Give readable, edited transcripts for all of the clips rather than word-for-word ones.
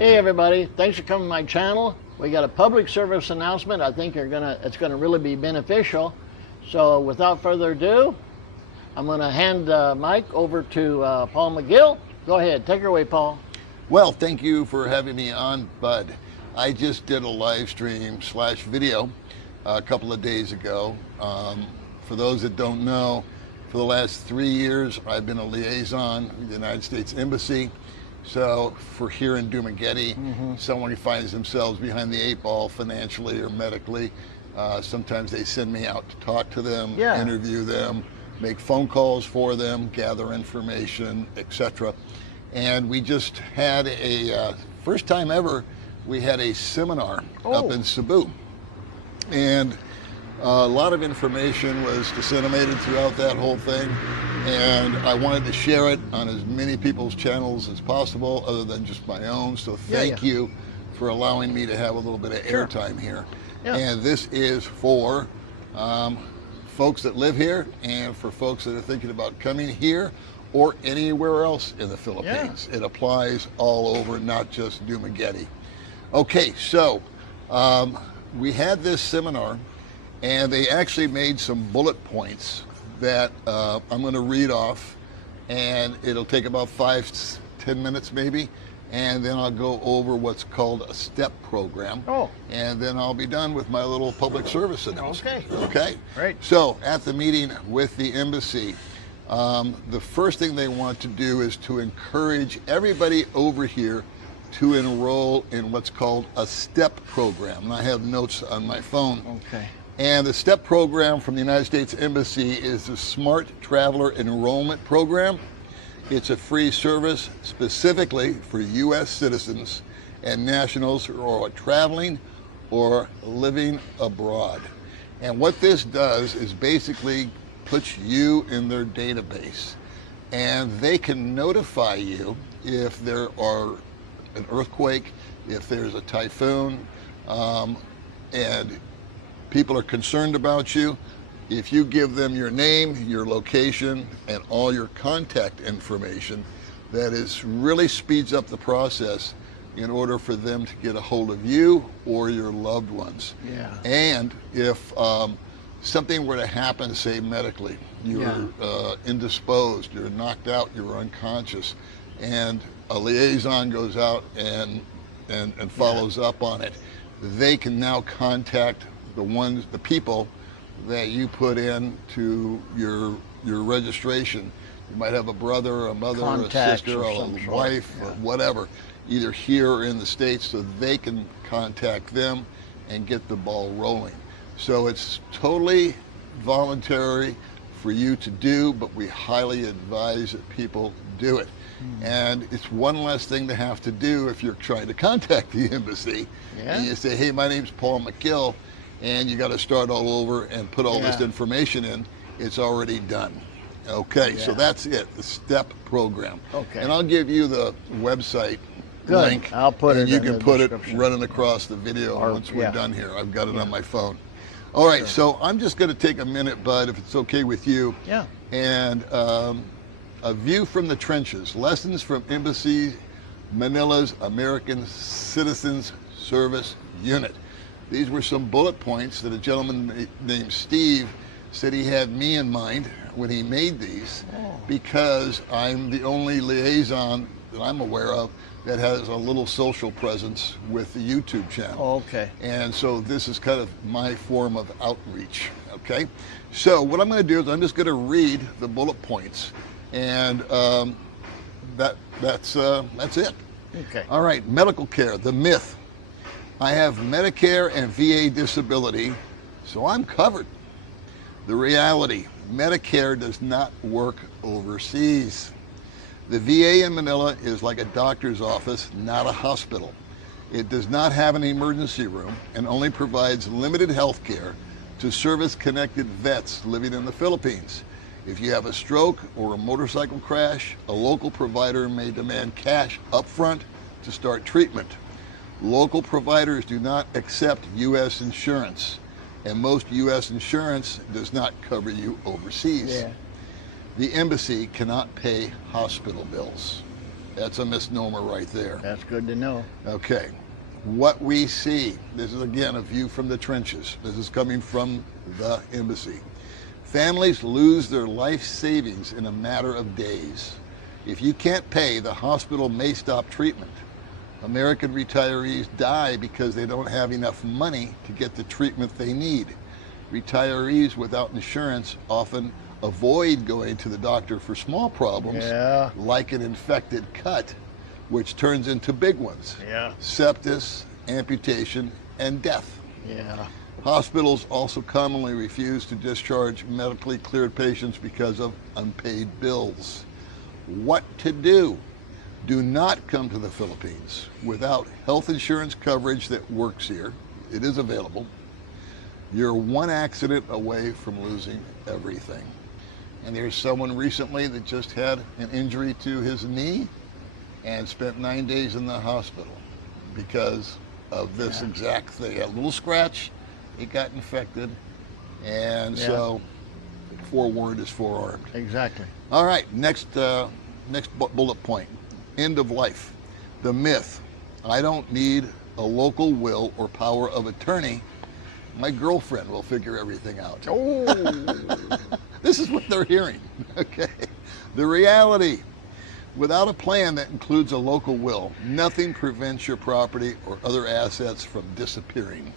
Hey everybody, thanks for coming to my channel. We got a public service announcement. I think it's gonna really be beneficial. So without further ado, I'm gonna hand the mic over to Paul McGill. Go ahead, take her away, Paul. Well, thank you for having me on, Bud. I just did a live stream / video a couple of days ago. For those that don't know, for the last 3 years, I've been a liaison with the United States Embassy. So for here in Dumaguete, someone who finds themselves behind the 8 ball financially or medically, sometimes they send me out to talk to them, interview them, make phone calls for them, gather information, etc. And we just had a, first time ever, we had a seminar up in Cebu. And a lot of information was disseminated throughout that whole thing, and I wanted to share it on as many people's channels as possible other than just my own. So thank you for allowing me to have a little bit of airtime here. And this is for folks that live here and for folks that are thinking about coming here or anywhere else in the Philippines. It applies all over, not just Dumaguete. Okay, so we had this seminar, and they actually made some bullet points that I'm going to read off, and it'll take about 5-10 minutes maybe, and then I'll go over what's called a STEP program, and then I'll be done with my little public service announcement. Okay, great. So at the meeting with the embassy, the first thing they want to do is to encourage everybody over here to enroll in what's called a STEP program, and I have notes on my phone. And the STEP program from the United States Embassy is the Smart Traveler Enrollment Program. It's a free service specifically for U.S. citizens and nationals who are traveling or living abroad. And what this does is basically puts you in their database, and they can notify you if there are an earthquake, if there's a typhoon, and people are concerned about you. If you give them your name, your location, and all your contact information, that is really speeds up the process in order for them to get a hold of you or your loved ones. And if something were to happen, say medically, you're indisposed, you're knocked out, you're unconscious, and a liaison goes out and follows up on it, they can now contact the people that you put in to your registration. You might have a brother, a mother, a sister, a wife, or whatever, either here or in the States, so they can contact them and get the ball rolling. So it's totally voluntary for you to do, but we highly advise that people do it. And it's one less thing to have to do if you're trying to contact the embassy. And you say, hey, my name's Paul McGill, and you got to start all over and put all this information in. It's already done. Okay, so that's it, the STEP program. And I'll give you the website link. I'll put it in you can put it running across the video once we're done here. I've got it on my phone. All right, so I'm just going to take a minute, Bud, if it's okay with you. And a view from the trenches, lessons from Embassy Manila's American Citizens Service Unit. These were some bullet points that a gentleman named Steve said he had me in mind when he made these, because I'm the only liaison that I'm aware of that has a little social presence with the YouTube channel. And so this is kind of my form of outreach. So what I'm going to do is I'm just going to read the bullet points, and that's it. All right, medical care, the myth. I have Medicare and VA disability, so I'm covered. The reality, Medicare does not work overseas. The VA in Manila is like a doctor's office, not a hospital. It does not have an emergency room and only provides limited health care to service-connected vets living in the Philippines. If you have a stroke or a motorcycle crash, a local provider may demand cash upfront to start treatment. Local providers do not accept U.S. insurance, and most U.S. insurance does not cover you overseas. The embassy cannot pay hospital bills. That's a misnomer right there. That's good to know. Okay. What we see, this is again a view from the trenches. This is coming from the embassy. Families lose their life savings in a matter of days. If you can't pay, the hospital may stop treatment. American retirees die because they don't have enough money to get the treatment they need. Retirees without insurance often avoid going to the doctor for small problems, like an infected cut, which turns into big ones. Sepsis, amputation, and death. Hospitals also commonly refuse to discharge medically cleared patients because of unpaid bills. What to do? Do not come to the Philippines without health insurance coverage that works here. It is available. You're one accident away from losing everything. And there's someone recently that just had an injury to his knee and spent 9 days in the hospital because of this exact thing. A little scratch, it got infected, and so forewarned is forearmed. Exactly. All right, next bullet point. End of life. The myth. I don't need a local will or power of attorney. My girlfriend will figure everything out. Oh. This is what they're hearing. Okay. The reality. Without a plan that includes a local will, nothing prevents your property or other assets from disappearing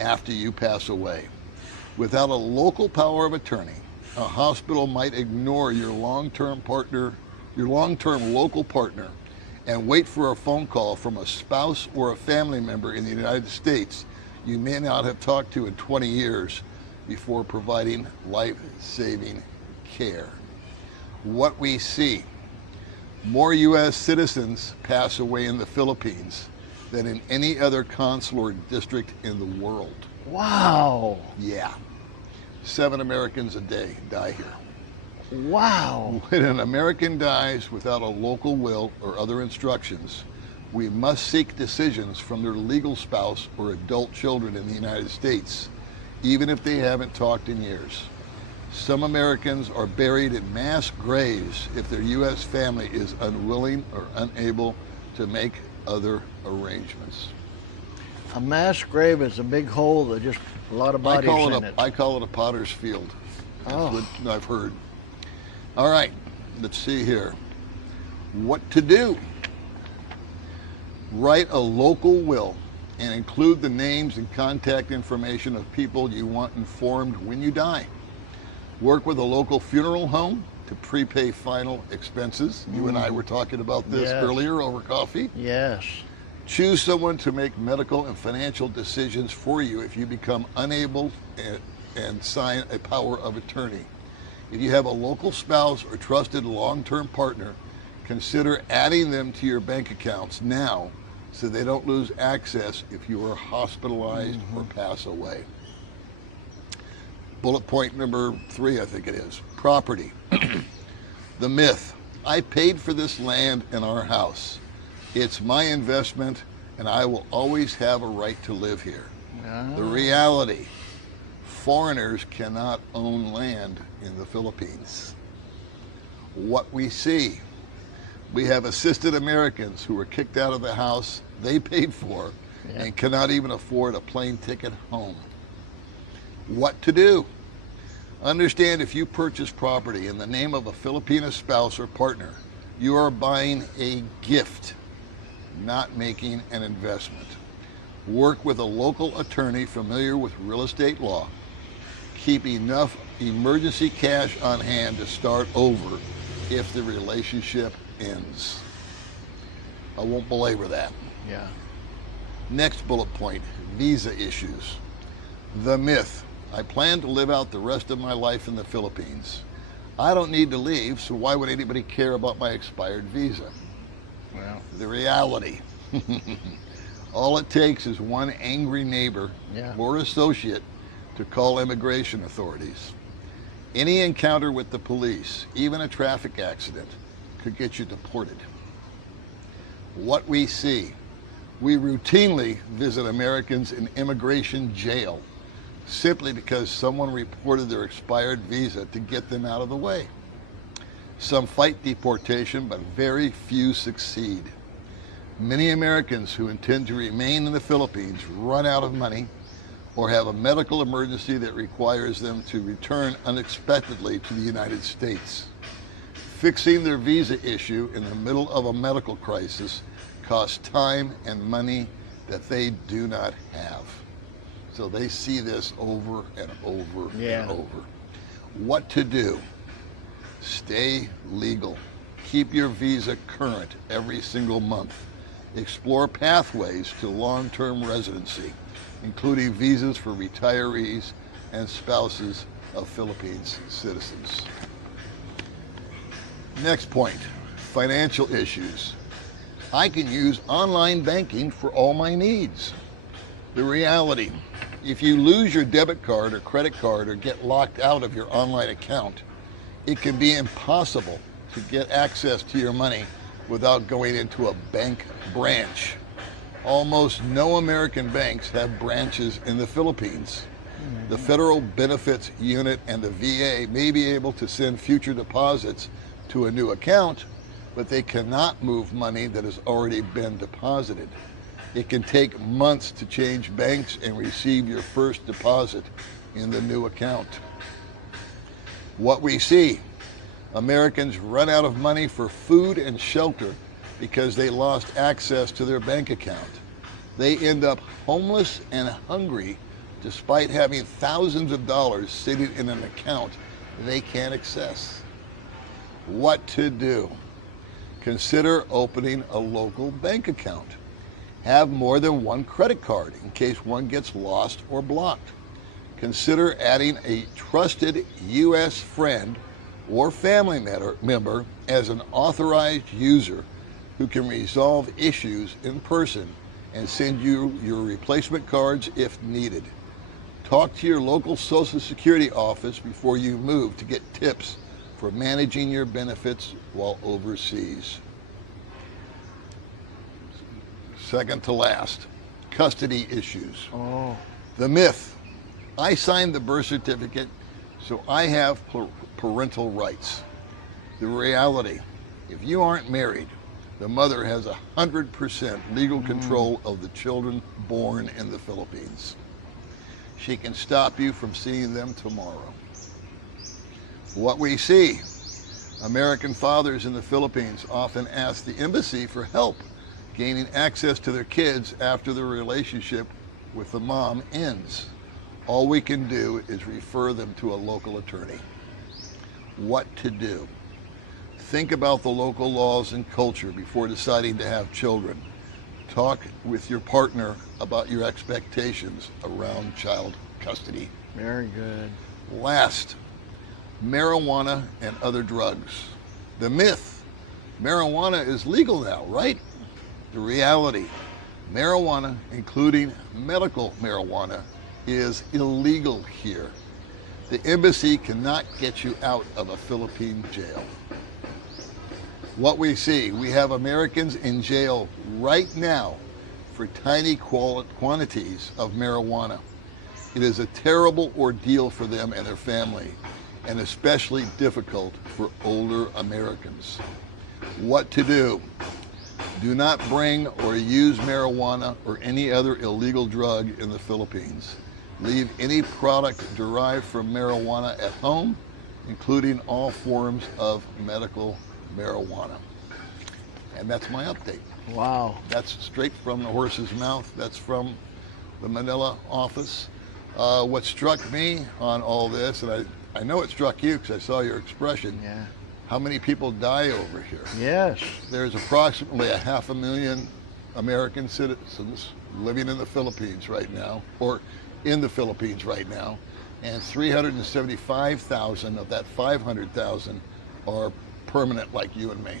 after you pass away. Without a local power of attorney, a hospital might ignore your long-term local partner, and wait for a phone call from a spouse or a family member in the United States you may not have talked to in 20 years before providing life-saving care. What we see, more U.S. citizens pass away in the Philippines than in any other consular district in the world. Wow. Yeah. 7 Americans a day die here. Wow. When an American dies without a local will or other instructions, we must seek decisions from their legal spouse or adult children in the United States, even if they haven't talked in years. Some Americans are buried in mass graves if their U.S. family is unwilling or unable to make other arrangements. A mass grave is a big hole that just a lot of bodies in it. I call it a potter's field. That's what I've heard. All right, let's see here. What to do? Write a local will and include the names and contact information of people you want informed when you die. Work with a local funeral home to prepay final expenses. You and I were talking about this earlier over coffee. Yes. Choose someone to make medical and financial decisions for you if you become unable, and sign a power of attorney. If you have a local spouse or trusted long-term partner, consider adding them to your bank accounts now so they don't lose access if you are hospitalized or pass away. Bullet point number 3, I think it is. Property. The myth. I paid for this land in our house. It's my investment and I will always have a right to live here. The reality. Foreigners cannot own land in the Philippines. What we see. We have assisted Americans who were kicked out of the house they paid for and cannot even afford a plane ticket home. What to do? Understand, if you purchase property in the name of a Filipino spouse or partner, you are buying a gift, not making an investment. Work with a local attorney familiar with real estate law. Keep enough emergency cash on hand to start over if the relationship ends. I won't belabor that. Yeah. Next bullet point, visa issues. The myth. I plan to live out the rest of my life in the Philippines. I don't need to leave, so why would anybody care about my expired visa? Well, the reality. All it takes is one angry neighbor or associate to call immigration authorities. Any encounter with the police, even a traffic accident, could get you deported. What we see. We routinely visit Americans in immigration jail simply because someone reported their expired visa to get them out of the way. Some fight deportation, but very few succeed. Many Americans who intend to remain in the Philippines run out of money or have a medical emergency that requires them to return unexpectedly to the United States. Fixing their visa issue in the middle of a medical crisis costs time and money that they do not have. So they see this over and over and over. What to do? Stay legal. Keep your visa current every single month. Explore pathways to long-term residency, including visas for retirees and spouses of Philippines citizens. Next point, financial issues. I can use online banking for all my needs. The reality, if you lose your debit card or credit card or get locked out of your online account, it can be impossible to get access to your money without going into a bank branch. Almost no American banks have branches in the Philippines. The Federal Benefits Unit and the VA may be able to send future deposits to a new account, but they cannot move money that has already been deposited. It can take months to change banks and receive your first deposit in the new account. What we see, Americans run out of money for food and shelter because they lost access to their bank account. They end up homeless and hungry despite having thousands of dollars sitting in an account they can't access. What to do? Consider opening a local bank account. Have more than one credit card in case one gets lost or blocked. Consider adding a trusted U.S. friend or family member as an authorized user who can resolve issues in person and send you your replacement cards if needed. Talk to your local Social Security office before you move to get tips for managing your benefits while overseas. Second to last, custody issues. The myth, I signed the birth certificate, so I have parental rights. The reality, if you aren't married, the mother has 100% legal control of the children born in the Philippines. She can stop you from seeing them tomorrow. What we see, American fathers in the Philippines often ask the embassy for help gaining access to their kids after the relationship with the mom ends. All we can do is refer them to a local attorney. What to do? Think about the local laws and culture before deciding to have children. Talk with your partner about your expectations around child custody. Very good. Last, marijuana and other drugs. The myth, marijuana is legal now, right? The reality, marijuana, including medical marijuana, is illegal here. The embassy cannot get you out of a Philippine jail. What we see, we have Americans in jail right now for tiny quantities of marijuana. It is a terrible ordeal for them and their family, and especially difficult for older Americans. What to do? Do not bring or use marijuana or any other illegal drug in the Philippines. Leave any product derived from marijuana at home, including all forms of medical marijuana. And that's my update. Wow. That's straight from the horse's mouth. That's from the Manila office. What struck me on all this, and I know it struck you because I saw your expression. Yeah. How many people die over here? Yes. There's approximately 500,000 American citizens living in the Philippines right now, or in the Philippines right now, and 375,000 of that 500,000 are permanent like you and me.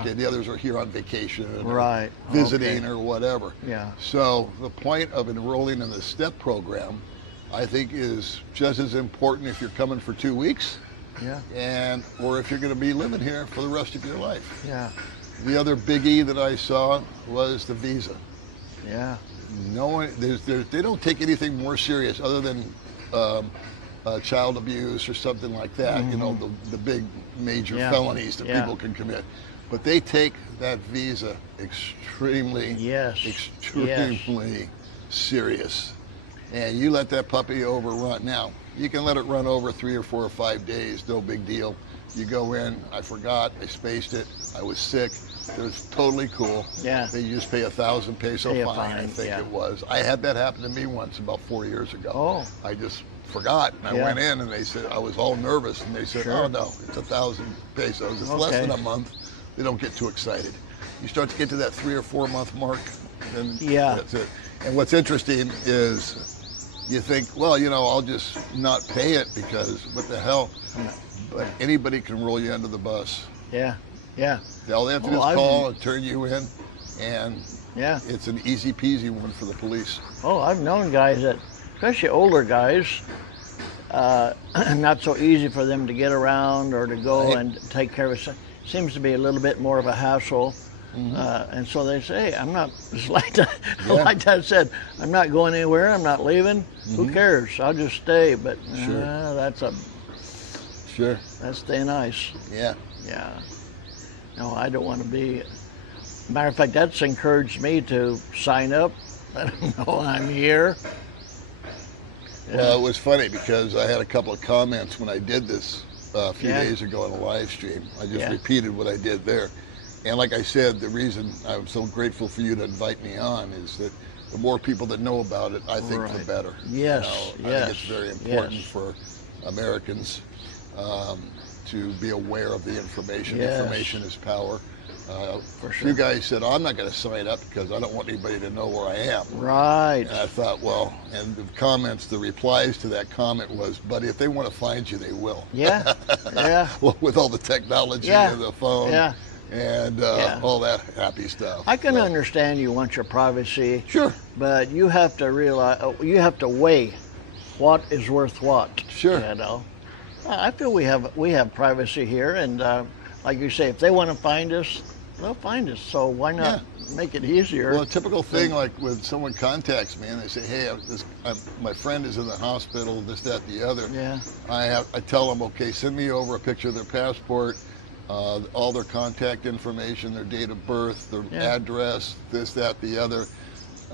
Okay, the others are here on vacation or visiting or whatever. Yeah. So the point of enrolling in the STEP program, I think, is just as important if you're coming for 2 weeks, or if you're going to be living here for the rest of your life. Yeah. The other biggie that I saw was the visa. Yeah. No one, they don't take anything more serious other than child abuse or something like that. You know, the big major felonies that people can commit. But they take that visa extremely, extremely serious. And you let that puppy overrun. Now, you can let it run over 3 or 4 or 5 days, no big deal. You go in, I forgot, I spaced it, I was sick. It was totally cool. Yeah. They just pay 1,000 peso fine, I think it was. I had that happen to me once about 4 years ago. Oh. I just forgot. And I went in and they said, I was all nervous, and they said, oh no, it's 1,000 pesos. It's less than a month. They don't get too excited. You start to get to that 3 or 4 month mark, then that's it. And what's interesting is you think, well, you know, I'll just not pay it because what the hell? But anybody can roll you under the bus. Yeah, yeah. All they have to do is call and turn you in, and it's an easy peasy one for the police. Oh, I've known guys that, especially older guys, not so easy for them to get around or to go and take care of it. Seems to be a little bit more of a hassle. And so they say, hey, I'm not, just like that said, I'm not going anywhere, I'm not leaving. Who cares? I'll just stay. But that's staying nice. Yeah. Yeah. No, I don't want to be. Matter of fact, that's encouraged me to sign up. Let them know I'm here. Well, it was funny because I had a couple of comments when I did this a few days ago on a live stream. I just repeated what I did there. And like I said, the reason I'm so grateful for you to invite me on is that the more people that know about it, I think the better. Yes, you know, I think it's very important for Americans to be aware of the information. Information is power. For sure. You guys said, oh, I'm not going to sign up because I don't want anybody to know where I am. Right. And I thought, well, and the comments, the replies to that comment was, buddy, if they want to find you, they will. Yeah, yeah. Well, with all the technology and the phone and all that happy stuff. I can understand you want your privacy. Sure. But you have to realize, you have to weigh what is worth what. Sure. You know, I feel we have privacy here, and like you say, if they want to find us, they'll find us. So why not make it easier? Well, a typical thing, like when someone contacts me and they say, hey, my friend is in the hospital, this, that, the other. Yeah. I tell them, okay, send me over a picture of their passport, all their contact information, their date of birth, their address, this, that, the other.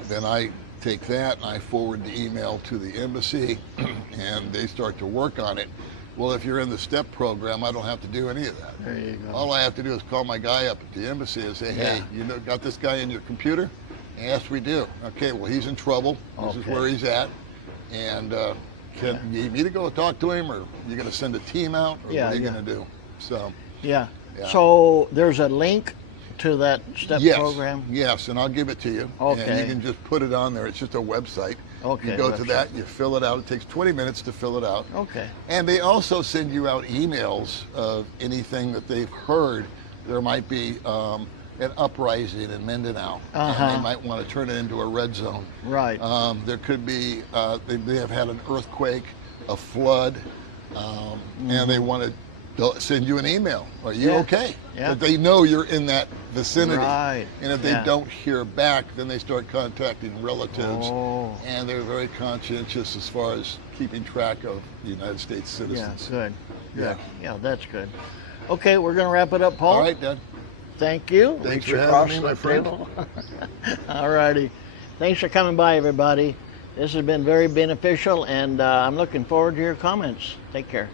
Then I take that and I forward the email to the embassy and they start to work on it. Well, if you're in the STEP program, I don't have to do any of that. There you go. All I have to do is call my guy up at the embassy and say, hey, you got this guy in your computer? Yes, we do. Okay, well, he's in trouble. This is where he's at. And can you need me to go talk to him, or you going to send a team out, or what are you going to do? So. Yeah. So there's a link to that STEP program? Yes, and I'll give it to you. Okay. And you can just put it on there. It's just a website. Okay. You go to that, you fill it out. It takes 20 minutes to fill it out. Okay. And they also send you out emails of anything that they've heard. There might be an uprising in Mindanao, and they might want to turn it into a red zone. Right. There could be, they have had an earthquake, a flood, and they want to send you an email. Are you okay? Yeah. But they know you're in that vicinity. Right. And if they don't hear back, then they start contacting relatives. And they're very conscientious as far as keeping track of the United States citizens. Yeah, good. Yeah, that's good. Okay, we're going to wrap it up, Paul. All right, Dad. Thank you. Thanks for having me, my friend. All righty. Thanks for coming by, everybody. This has been very beneficial, and I'm looking forward to your comments. Take care.